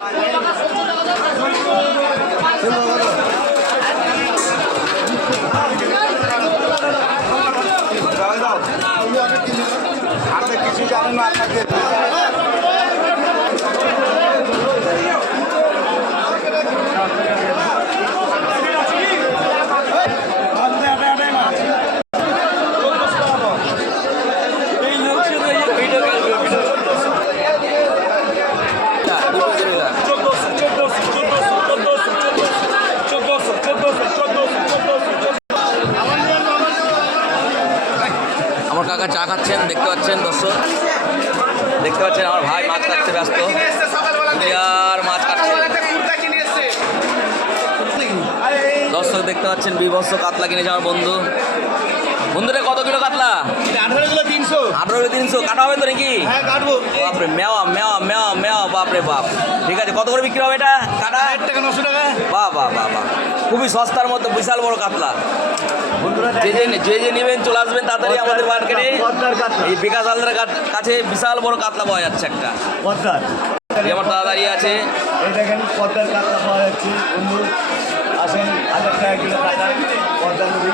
আপনি কিছু জানেন না আপনাকে আমার কাকা চা খাচ্ছেন, দেখতে পাচ্ছেন দর্শক, দেখতে পাচ্ছেন আমার ভাই মাছ কাটতে ব্যস্ত, আর মাছ কাটছে দর্শক, দেখতে পাচ্ছেন বিভৎস কাতলা কিনেছে আমার বন্ধু। বন্ধুরে কত কিলো কাতলা? 18 কিলো 300। 18 কিলো 300 কাটা হবে তো নাকি? হ্যাঁ কাটবো। বাপরে মেওয়া মেওয়া মেওয়া মেওয়া, বাপরে বাপ। ঠিক আছে, কত করে বিক্রি হবে এটা কাটা? 1 টাকা 900 টাকা। বাহ বাহ বাহ বাহ, খুবই সস্তার মধ্যে বিশাল বড় কাতলা। যে যে নেবেন চলে আসবেন তাড়াতাড়ি আমাদের মার্কেটে। এই বিকাশ হালদার কাছে বিশাল বড় কাতলা পাওয়া যাচ্ছে একটা। আমার দাদা দাঁড়িয়ে আছে। এই দেখেন পদ্মার কাতলা পাওয়া যাচ্ছে বন্ধু, আসেন 1000 টাকা কিলো কাটা পদ্মা নদী।